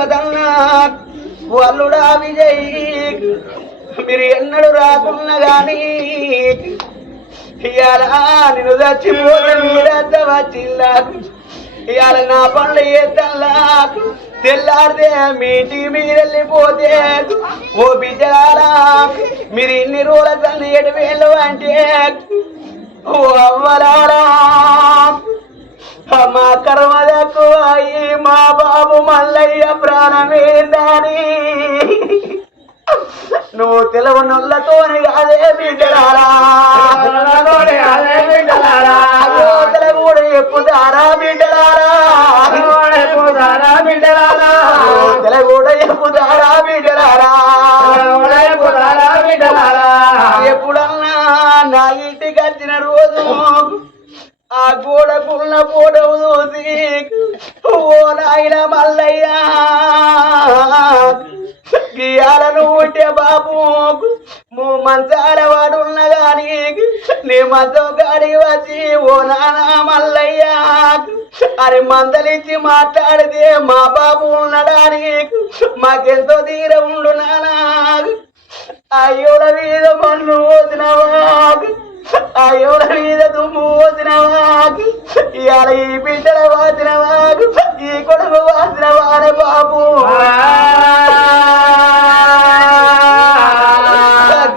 గణపతన్నా వల్లుడా విజయ్. మీరు ఎన్నడూ రాకున్నా గాని ఇవాళ నేను చచ్చిపోతే మీరంత వచ్చిల్లా ఇవాళ నా పనులు ఏ ఏతల్లా తెల్లారితే మీటి మీరు వెళ్ళిపోతే ఓ బిడ్డలారా మీరు ఇన్ని రోజుల తల్లి ఎటు వేళ్ళు అంటే ఓ అవ్వలారా. మా కర్మ ప్రాణమేందని నువ్వు తెలవనొల్లతోని అదే బిడ్డలారా. అయ్యో తెలగూడ ఎక్కుదారా బిడ్డలారా. తెలగూడ ఎక్కుదారా బిడ్డలారా. ఎప్పుడన్నా నా ఇంటికి వచ్చిన రోజు ఆ గోడ పూడవు చూసి ఓ నాయన మల్లయ్యా. గీయాలను ఉంటే బాబు మంచాల వాడు ఉన్న గాని నీ మంచం గాడి వచ్చి ఓ నానా మల్లయ్యా. అరే మందలిచ్చి మాట్లాడితే మా బాబు ఉన్నాడని మాకెంతో తీర ఉండు నానా అయ్యోల మీద మన్ను పోసినవా అయ్యోల మీద దుమ్ము పోసినవా ఇవాళ ఈ బిడ్డల వాకు ఈ కొడుకు వాసిన వారే బాబు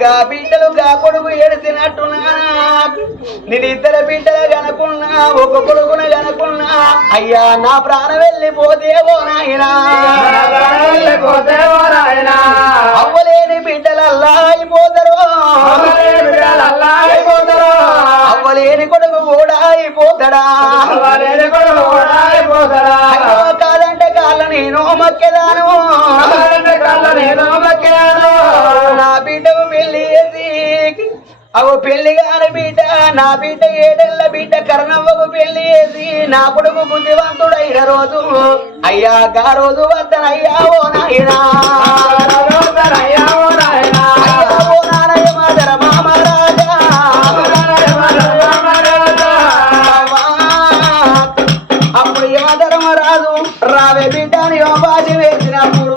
గా బిడ్డలు గా కొడుకు ఏడిసినట్టు నేను ఇద్దరు బిడ్డలు కనుకున్నా ఒక కొడుకును కనుకున్నా అయ్యా నా ప్రాణం వెళ్ళిపోతే నాయనా అయ్యో కాదంటే కాళ్ళ నేను మక్కెదాను. నా బిడ్డకు పెళ్ళి అవు పెళ్ళి కాని బిడ్డ నా బిడ్డ ఏడెళ్ళ బిడ్డ కర్ణవ్వకు పెళ్ళి చేసి నా కొడుకు బుద్ధివంతుడైన రోజు అయ్యా గా రోజు వద్దనయ్యా ఓ నాయనా. రాదు రావే బిడ్డ అని బాజి వేసినప్పుడు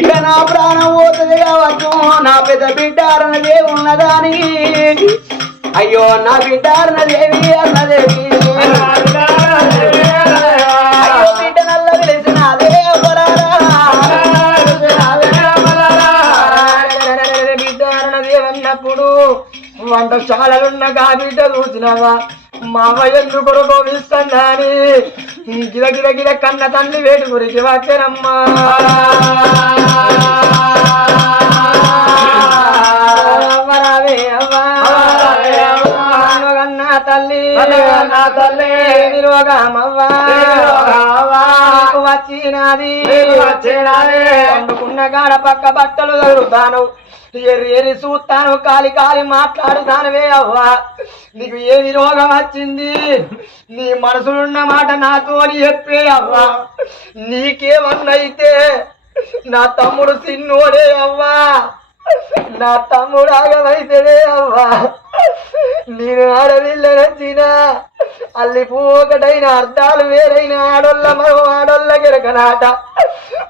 ఇక నా ప్రాణం పోతుంది కావచ్చు. నా పెద్ద బిడ్డ అరుణదేవి ఉన్నదాని. అయ్యో నా బిడ్డ అరుణదేవి అన్నదేవి అయ్యో బిడ్డ నల్ల గా బిడ్డ చూసినావా? మామ ఎందుకు కొరకు ఇస్తానని గిల గిల గిల కన్న తల్లి వేడి గురించి వచ్చనమ్మా తల్లి. కన్న తల్లి. నీకు వచ్చినది. వచ్చినది. వండుకున్న గాడ పక్క బట్టలు తగులుతాను ఎర్రి ఎర్రి చూస్తాను కాలి కాలి మాట్లాడుతానవే అవ్వా. నీకు ఏమి రోగం వచ్చింది? నీ మనసులున్న మాట నాతోని చెప్పే అవ్వా. నీకేమన్నైతే? నా తమ్ముడు సిన్నోడే అవ్వా. నా తమ్ముడు ఆగమైతేనే అవ్వా. నేను ఆడవిల్ల నచ్చిన అల్లి ఒకటైన అర్థాలు వేరైన ఆడోళ్ళ మరో ఆడోళ్ళ గిరకనాట.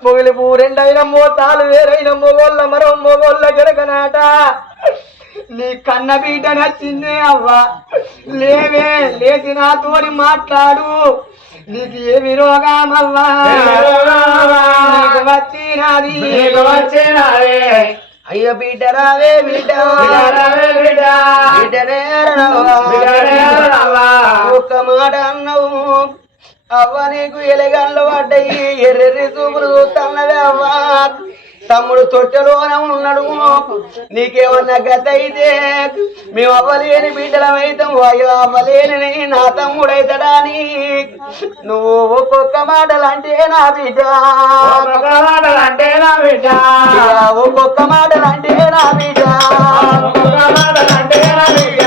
మొగిలి పూ రెండైన మోతాలు వేరైన మొగోళ్ళ మరో మొగోళ్ళ గిరకనాట నీ కన్న బీట నచ్చిందే అవ్వా. లేవే లేచి నాతోని మాట్లాడు. నీకు ఏమి రోగమవ్వా వచ్చినది వచ్చినది. అయ్యో బిడ్డ రావే బిడ్డ. బిడ్డ. ఒక్క మాట అన్నవు. అవ్వ నీకు ఎలగళ్ళు పడ్డాయి ఎర్రెర్రి చూపులు చూస్తున్నవే అవ్వా. తమ్ముడు తొట్టెలోన ఉన్నాడు. నీకేమన్నా గత అయితే మేము అవ్వలేని బిడ్డలమైతాం అయ్యో అవ్వలేని నా తమ్ముడైతడా అని నువ్వు ఒక్కొక్క మాటలంటే నా బిడ్డ. మాటలంటే నా బిడ్డ. ఒక్కొక్క మాటలంటే నా బిడ్డ. మాటలంటే నా బిడ్డ.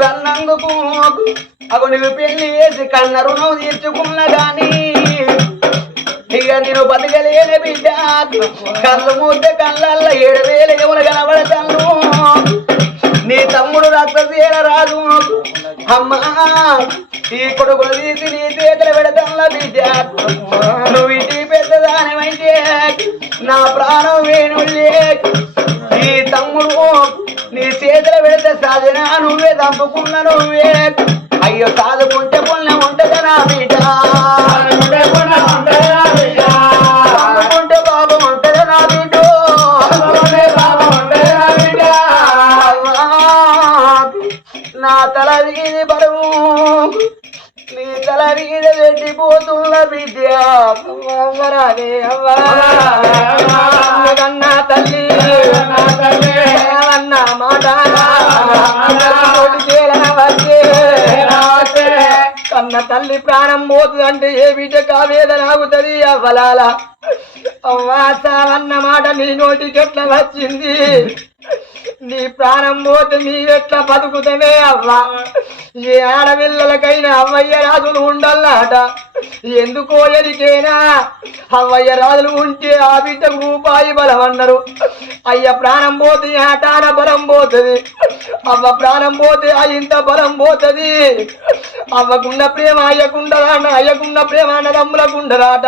నిన్ను అగు నువ్వు పెళ్ళి చేసి కన్న రుణం తీర్చుకున్న గాని ఇక నేను బతకలేని బిడ్డ. కళ్ళు మూస్తే కళ్ళల్లో ఏడు వేల ఎవరు కనబడతాను నీ తమ్ముడు రక్తశీల రాదు అమ్మా ఈ కొడుకులు తీసి నీ చేతులు పెడతాను బిడ్డ. నువ్వు ఇంటి నా ప్రాణం వేణులే నీ తమ్ముడు నీ చేతులు పెడితే సాధన నువ్వే చంపుకున్న నువ్వే అయ్యో సాధుకుంటే పుణ్యం ఉంటది నా బిడ్డ నీ తల వీధి పెట్టిపోతున్న బిడ్డ అవ్వరాదే అవ్వరా తల్లి. అన్న మాట తోటి చేరన వచ్చే రావచ్చే. కన్న తల్లి ప్రాణం పోతుందంటే ఏ బిడ్డ కావేదన ఆగుతుంది అవ్వలాల అవ్వా సావన్న మాట నీ నోటికి ఎట్లా వచ్చింది? నీ ప్రాణం పోతే నీవెట్లా బతుకుతమే అవ్వా? ఏ ఆడపిల్లలకైనా అవ్వయ్య రాజులు ఉండాలట. ఎందుకో ఎరికేనా? అవ్వయ్య రాజులు ఉంటే ఆ బిడ్డకు రూపాయి బలం అన్నారు. అయ్య ప్రాణం పోతే ఆటాన బలం పోతుంది. అవ్వ ప్రాణం పోతే ఆ ఇంత బలం పోతుంది. అవ్వకున్న ప్రేమ అయ్యకుండదా అయ్యకున్న ప్రేమ అన్నదమ్ములకుండరాట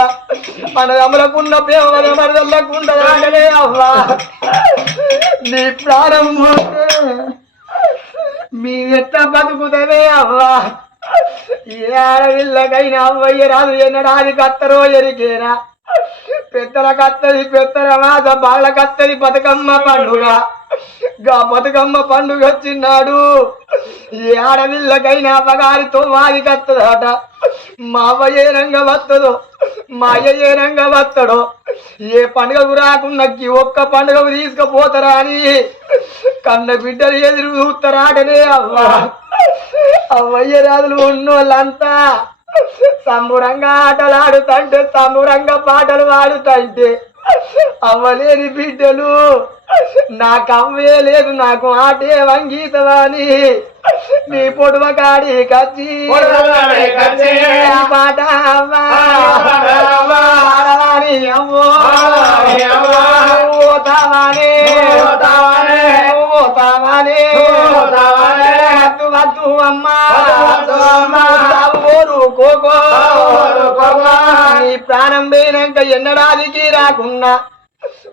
అన్నదమ్ములకున్న ప్రేమ మరదల్లకుండరాటలే అవ్వా. నీ ప్రాణం మీ ఎత్త బతుకుతవే అవ్వా. ఏ ఆడవిల్లకైనా అవ్వయ్య రాదు ఎన్నడాది కత్తరో ఎరికేనా. పెద్దల కత్తది పెద్దల మాస బాళ్ళ కత్తది బతుకమ్మ పండుగ. గా బతుకమ్మ పండుగ వచ్చినాడు. ఏ ఆడవిల్లకైనా పగారితో వాది కత్తదట. మా అవ్వ ఏ రంగ వస్తుందో మా అయ్య ఏ రంగ వస్తాడో ఏ పండుగకు రాకుండా ఒక్క పండుగకు తీసుకుపోతారా అని కన్న బిడ్డలు ఎదురు చూస్తారాటనే అవ్వ. అవ్వయ్య రాజులు ఉన్నోళ్ళంతా సంబురంగా ఆటలాడుతంటే సంబురంగా పాటలు పాడుతంటే అవ్వలేని బిడ్డలు. నాకు అవ్వే లేదు నాకు ఆటే వంగీతవా అని నీ పొడవ కాడి కచ్చి. పాట అవ్వా పాట అవ్వా. పాడవాని అవ్వో పాడవాని అవ్వా. ఓతావాని ఓతావాని. ఓతావాని ఓతావాని. వద్దు వద్దు అమ్మా కోకో. నీ ప్రాణం పోయినాక ఎన్నడానికి రాకున్నా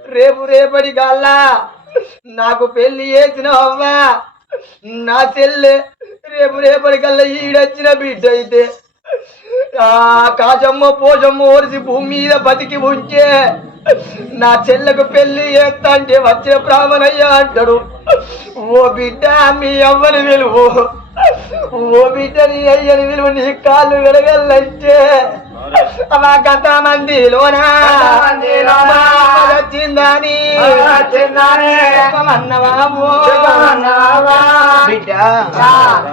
రేపు రేపటి కల్లా నాకు పెళ్ళి చేసిన అవ్వా నా చెల్లె రేపు రేపటి కల్లా ఈడొచ్చిన బిడ్డ అయితే ఆ కాజమ్మ పోజమ్మ ఓరిసి భూమి మీద బతికి ఉంచే నా చెల్లెకు పెళ్ళి చేస్తా అంటే వచ్చిన బ్రాహ్మణయ్య అంటాడు. ఓ బిడ్డ మీ అవ్వని వెలువు ఓ బిడ్డ నీ అయ్యని విలువ నీ కాళ్ళు విడగలంటే మా గంత మందిలోనా? వచ్చిందని. బిడ్డ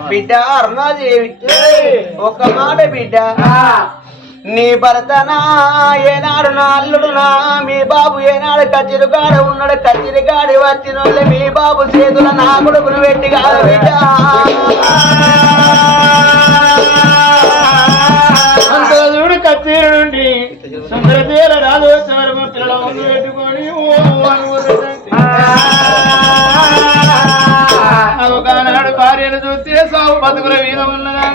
బిడ్డ అరుణాదేవి. ఒక మాట బిడ్డ. నీ భర్తనా ఏనాడు నా అల్లుడునా మీ బాబు ఏనాడు కచ్చిరిగాడు ఉన్నాడు కచ్చిరిగాడి వచ్చినోళ్ళు మీ బాబు చేతుల నా కొడుకును పెట్టి. కాదు బిడ్డ అంతరుడు తీర రాజు పెట్టుకొని ఒకనాడు భార్యను చూస్తే సాగు బతుకుల వీధ ఉన్నదా?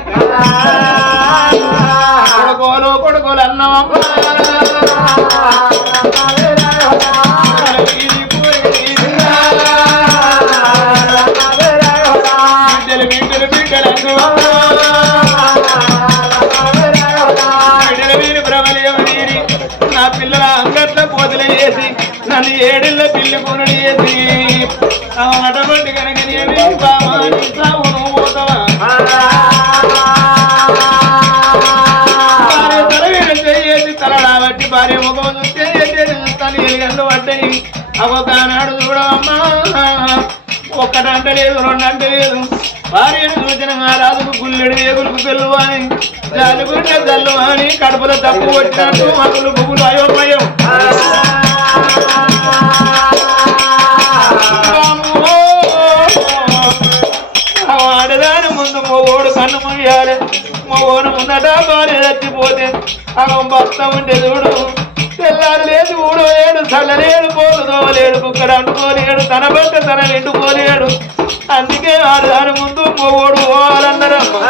వస్తాయి అవతానాడు చూడమ్మా ఒక్కటంట లేదు రెండంట లేదు భార్యను చూసిన ఆ రాజుకు గుల్లెడు ఏగులకు పెళ్ళు అని జాలుగుంటే జల్లు అని కడుపులో తప్పు వచ్చినట్టు మగులు బుగులు అయోమయం. ఆడదాని ముందు మగోడు కన్ను ముయ్యాలి. మగోడు ముందట భార్య చచ్చిపోతే? అగం భర్త ఉంటే చూడు. తెల్లారు లేదు ఊడలేడు చల్లలేడు పోలుదోలేడు కుక్కడు అంటుకోలేడు తన బట్ట తన నిండుకోలేడు. అందుకే ఆడు దాని ముందు మొగోడు పోవాలన్నారమ్మా.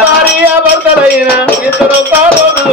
భార్య భర్తలైన ఇద్దరు పాలోడు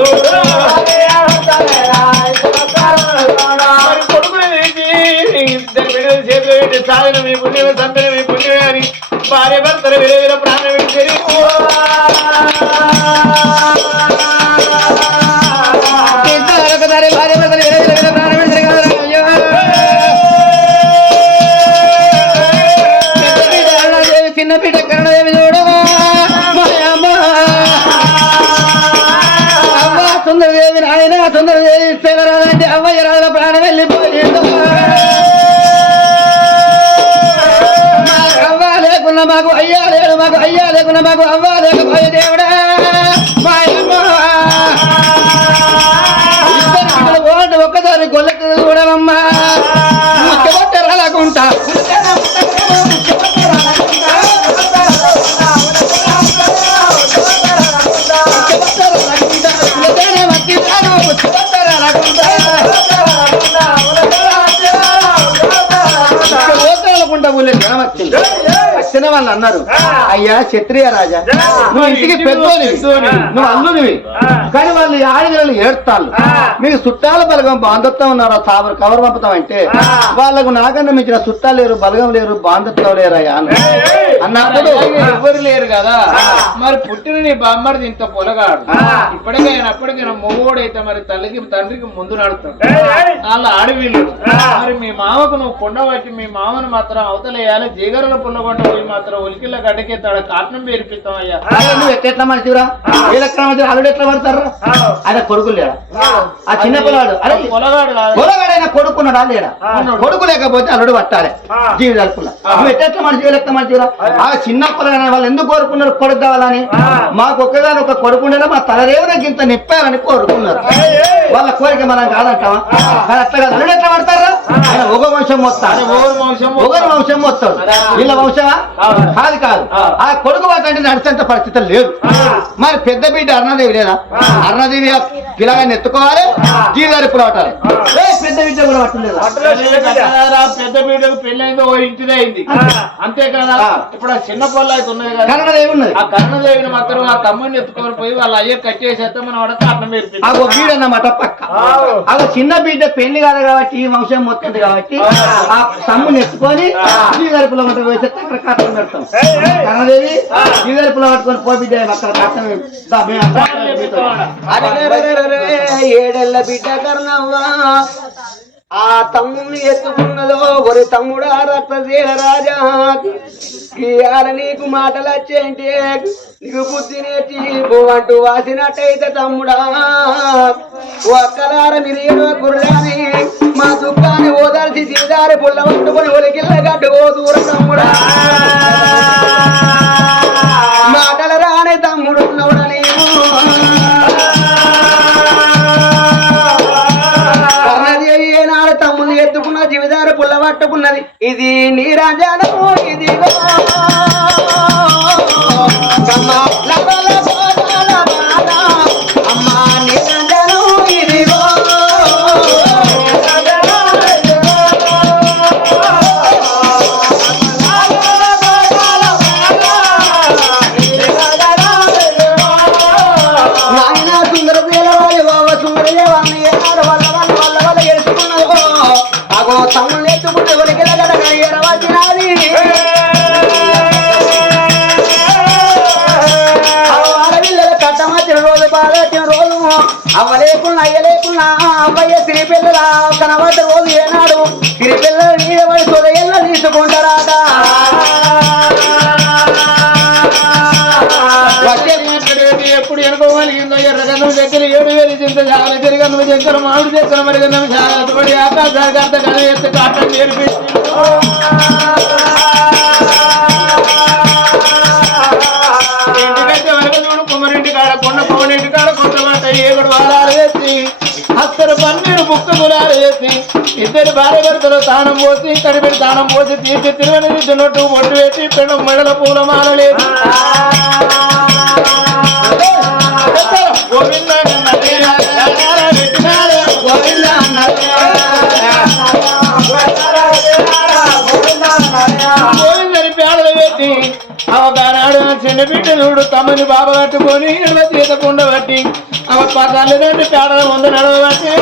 మాకు అయ్యా లేదు మాకు అయ్యా లేకుండా మాకు అవ్వా లేకపోయే దేవుడా మాయమ్మ ఒక్కసారి గొల్లెక్క చూడమమ్మా ముచ్చబట్టారు అలాగుంటా వచ్చిన వాళ్ళు అన్నారు. అయ్యా క్షత్రియ రాజా నువ్వు ఇంటికి పెద్దోనివి. నువ్వు అల్లునివి. కానీ వాళ్ళు ఆడపిల్లలు ఏడుతాళ్ళు మీకు చుట్టాల బలగం బాంధత్వం ఉన్నారా? తావరు కవర్ పంపుతాం అంటే వాళ్ళకు నాకన్నా మించిన చుట్టాలు లేరు బలగం లేరు బాంధత్వం లేరయ్యా అన్న అన్నప్పుడు ఎవ్వరు లేరు కదా. మరి పుట్టిన నీ బామ్మడిది ఇంత పొలగాడు. ఇప్పటికైనా అప్పటికైనా మొగోడైతే మరి తల్లికి తండ్రికి ముందు నడుతాడు. వాళ్ళ ఆడవీళ్ళు. మరి మీ మామకు నువ్వు కొండ మీ మామను మాత్రం అవతలేయాలి. జీగరుల పుల్లగొండ మాత్రం ఉలికిళ్ళ గడ్డకెత్తాడు. కాటనం పేరిపిస్తాం అయ్యా. నువ్వు ఎట్లా మనిషిరా ఏ మంచి అల్లుడు ఎట్లా పడతారు? ఆయన కొడుకులు లేడా ఆ. చిన్న పిల్లవాడు. అరే పొలగాడు పొలగాడైనా కొడుకున్నాడా లేడా? కొడుకు లేకపోతే అల్లుడు పట్టాలి. జీవితాలకుల్లా నువ్వు ఎట్లా మనిషి లెక్క మనిషిరా ఆ. చిన్న పిల్లగానే వాళ్ళు ఎందుకు కోరుకున్నారు కొడుకు కావాలని? మాకు ఒక్కగాని ఒక కొడుకుండేలా మా తలరేవునకి ఇంత నిప్పాలని కోరుకున్నారు. వాళ్ళ కోరిక మనం కాదంటావా? అట్లా కాదు. అల్లుడు ఎట్లా పడతారా? ఆయన ఒక వంశం ఓరు వంశం ఒకరు వంశం మొత్తాడు వీళ్ళ వంశమా? కాదు కాదు ఆ. కొడుకు వాటంటే నడిచేంత పరిస్థితి లేదు. మరి పెద్ద బిడ్డ అరుణాదేవి లేదా? అరుణాదేవి పిల్లగాన్ని ఎత్తుకోవాలి జీవిదారి పులవటాలి పెద్ద బిడ్డ కూడా పెద్ద బిడ్డకు పెళ్ళైంది ఓ ఇంటిదే అయింది. అంతే కదా. ఇప్పుడు ఆ చిన్న పొల్ల అయితే ఉన్నది కదా? కన్నడదేవి ఉన్నది. ఆ కర్ణదేవిని మాత్రం ఆ తమ్ముడిని ఎత్తుకొని పోయి వాళ్ళ అయ్యే కట్టేసేస్తే మనం వాడ కాటం పేర్పి ఆ అన్నమాట పక్క. ఆ చిన్న బిడ్డ పెళ్ళి కాదు కాబట్టి ఈ వంశం మొత్తం కాబట్టి ఆ. తమ్ముని ఎత్తుకొని జీవిదారి పుల్ల పట్టుకొని వేస్తే అక్కడ కట్టం పెడతాం. కన్నదేవి జీవిదారి పుల్ల పట్టుకొని పో బిడ్డ అక్కడ కట్టం ఏడెళ్ళ బిడ్డ కర్ణవ్వా. ఆ తమ్ముని ఎత్తుకున్నదో ఒరి తమ్ముడా రత్నశీల రాజా. ఇవాళ నీకు మాటలు వచ్చేంటే నీకు బుద్ధి నేర్చి అంటూ వాసినట్టయితే తమ్ముడా. ఒక్కలార మిరియను కుర్రాని మా దుఃఖాన్ని ఓదార్చి తీదారి పుల్ల పట్టుకొని ఒలికిల్ల గడ్డుకో దూర తమ్ముడా. పుల్ల ఇది నీరాజనము ఇది రోజు అయ్యలేకున్నా అయ్య లేకున్నా అవ్వయ్య సిరిపిల్లల కనబడ్డ రోజు ఏనాడు. సిరిపిల్లల నీడ పడి సొదయల్ల తీసుకుంటారాట. ఎప్పుడు ఎనుకోగలిగిందో ఎర్రగన్నం దగ్గర ఏడు వేలు చింత చాలా తిరగన్నం చెక్కలు మామిడి దగ్గర మరి గన్నం చాలా పడి ఆకాశాగంత కళ ఎత్తు కాటం నేర్పి. ఇంటికైతే వరకు చూడు కుమ్మరింటి కాడ కొండ పవనింటి కాడ. ఏడు వాడాలు వేసి అత్తరు పన్నెడు ముక్క గులాలు వేసి ఇద్దరు భార్య భర్తలు తానం పోసి కడిపెడి తానం పోసి తీసి తిరువని దున్నట్టు బొట్టు వేసి పెను మెడల పూల మాలలేదు గోవింద అవగానాడు బిడ్డలుడు బిడ్డ తమని బాబ కట్టుకొని ఇళ్ళ చేత కుండ బట్టి అవ తల్లిదండ్రి పేడల ముందు నడవబట్టి.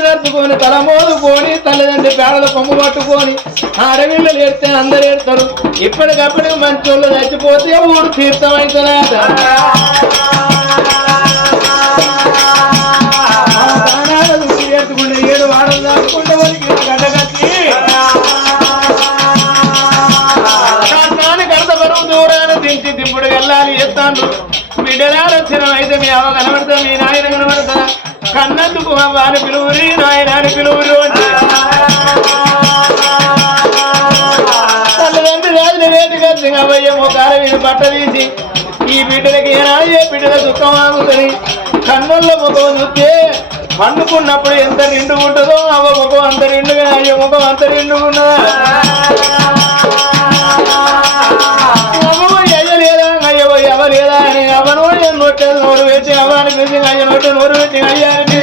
జరుపుకొని తల కొమ్ము పట్టుకొని ఆడవిళ్ళలు ఏడితే అందరు ఏడతారు. ఇప్పటికప్పుడు మంచోళ్ళు చచ్చిపోతే ఊరు తీర్థం అవుతుందా ఏడు వాడలు దాటుకుంటే వాళ్ళకి గడ్డగట్టి దించి దింపుడు వెళ్ళాలి ఎత్తాను బిడ్డలాలోచన అయితే మీ అవ కనబడతా మీ నాయన కనబడతా. కన్నందుకు వారి పిలువురి నాయనాని పిలువురు అని రేటు కలిసి అవయ్య ముఖాల బట్ట తీసి ఈ బిడ్డలకి ఏనాడు ఏ బిడ్డల దుఃఖం ఆగుతుంది? కన్నుల్లో ముఖం చూస్తే పండుకున్నప్పుడు ఎంత నిండు ఉంటుందో అవ ముఖం అంత నిండుగా అయ్యో ముఖం అంత నిండుగా ఉన్నదా? అమ్మో లేదా? అయ్యో లేదా అని అవ్వను నోట్టేది నోరు వేసి అవ్వ అని పిలిచి అయ్య నోరు వేసి అయ్యా అని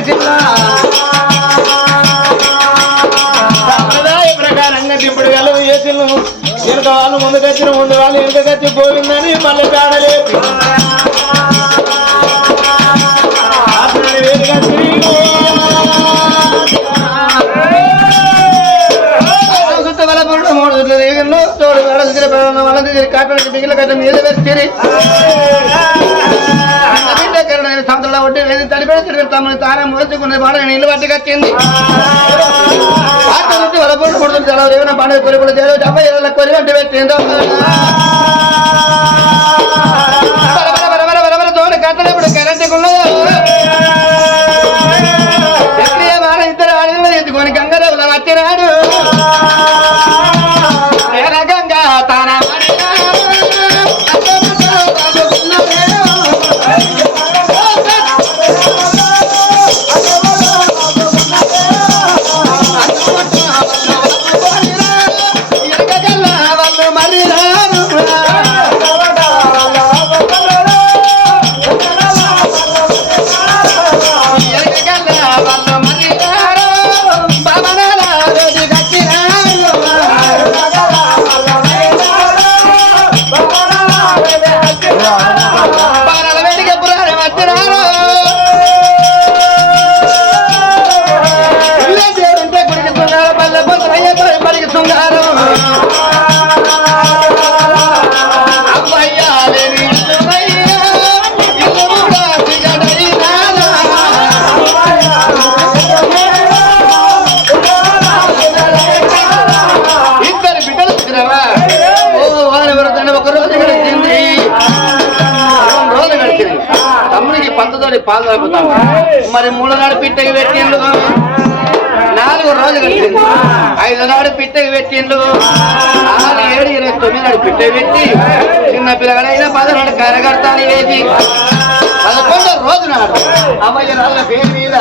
వెనుక వాళ్ళు ముందుకొచ్చిన ముందు వాళ్ళు వెనుకకొచ్చి పోయిందని మళ్ళీ పేడలేదు మూడు తోడు సుత్తుల పెరగను, వల దిగిరి కాటనికి మిగిలిన కట్ట మీద వేసిరి. అన్న బిడ్డ తిరిగి తమను తానే మోసుకునే బాణ నీళ్ళు పట్టుకొచ్చింది ఆట సుత్తి వల పురుడు మూడు సుట్లు తెలవరు, ఏమైనా కొరి కూడా చేయలేదు, డెబ్బై ఏళ్ళ కొరి వంటి పెట్టిందో. గడిచింది. తమ్ముడికి పంతతోటి పాలు మరి మూడు నాడు పిట్టకి పెట్టిండు నాలుగు రోజులు ఐదు నాడు పిట్టకి పెట్టిండు ఆరు ఏడు ఇరవై తొమ్మిది నాడు పిట్ట పెట్టి చిన్న పిల్లగాడైనా పదనాడు కరగడతాని వేసి పదకొండో రోజు నాడు అమ్మయ్య రాళ్ళ పేరు మీద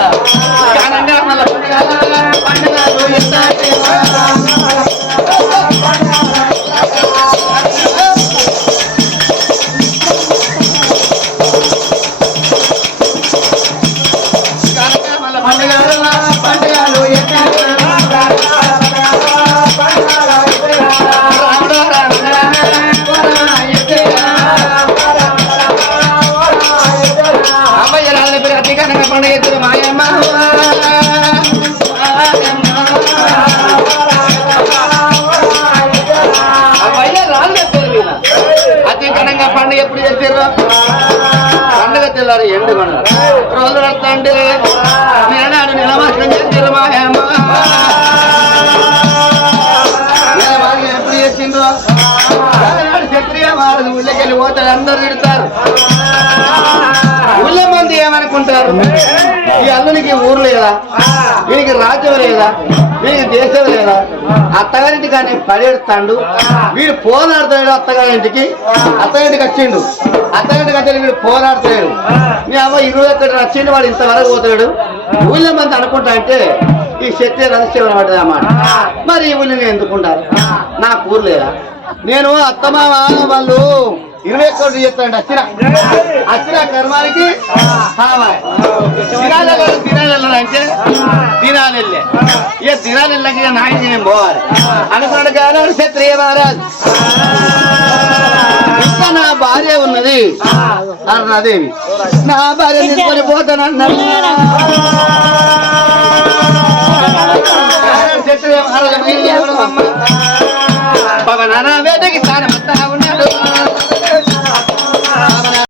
పండుగ పండుగ ఎప్పుడు పండుగ తెల్లారు ఎండు కొన్నారు రోజులు వస్తుంటే నేనాడు నిలమాసం చేసారు మాయమ్మ నిలమాసం ఎప్పుడు చేసిండ్రు? క్షత్రియ మారదు ఊళ్ళకెళ్ళి పోతారు అందరు తిడతారు. ఊళ్ళో మంది ఏమనుకుంటారు? అల్లునికి ఊరు లేదా? వీనికి రాజ్యం లేదా? వీనికి దేశం లేదా? అత్తగారింటి కానీ పడేడుతాడు వీడు పోనాడుతాడు అత్తగారింటికి. అత్తగారింటికి వచ్చిండు. అత్తగారింటికి వచ్చి వీడు పోనాడుతాడు మీ అమ్మ ఇరవై ఒక్కటి వచ్చిండు వాడు ఇంతవరకు పోతాడు ఊళ్ళో మంది అనుకుంటా అంటే ఈ శక్తి రహస్యం పడ్డది అన్నమాట మరి ఈ ఊళ్ళో నేను ఎందుకు ఉండాలి? నా కూర లేదా? నేను అత్తమామ వాళ్ళు ఇరవై కోట్లు చెప్తాండి అచ్చిన. అచ్చిన కర్మానికి హావాయ్. దినాలు వెళ్ళాలి, అంటే దినాలు వెళ్ళే ఇక దినాలు వెళ్ళాక నాయన నేను పోవాలి. అనుకున్నాడు కానీ క్షత్రియ మహారాజ్. ఇంకా నా భార్య ఉన్నది అరుణాదేవి. నా భార్య తీసుకొని పోతానన్నాడు. క్షత్రియ మహారాజు బయలుదేరడం అమ్మ. పవనాన వేటకి స్థానం ఉన్నాడు.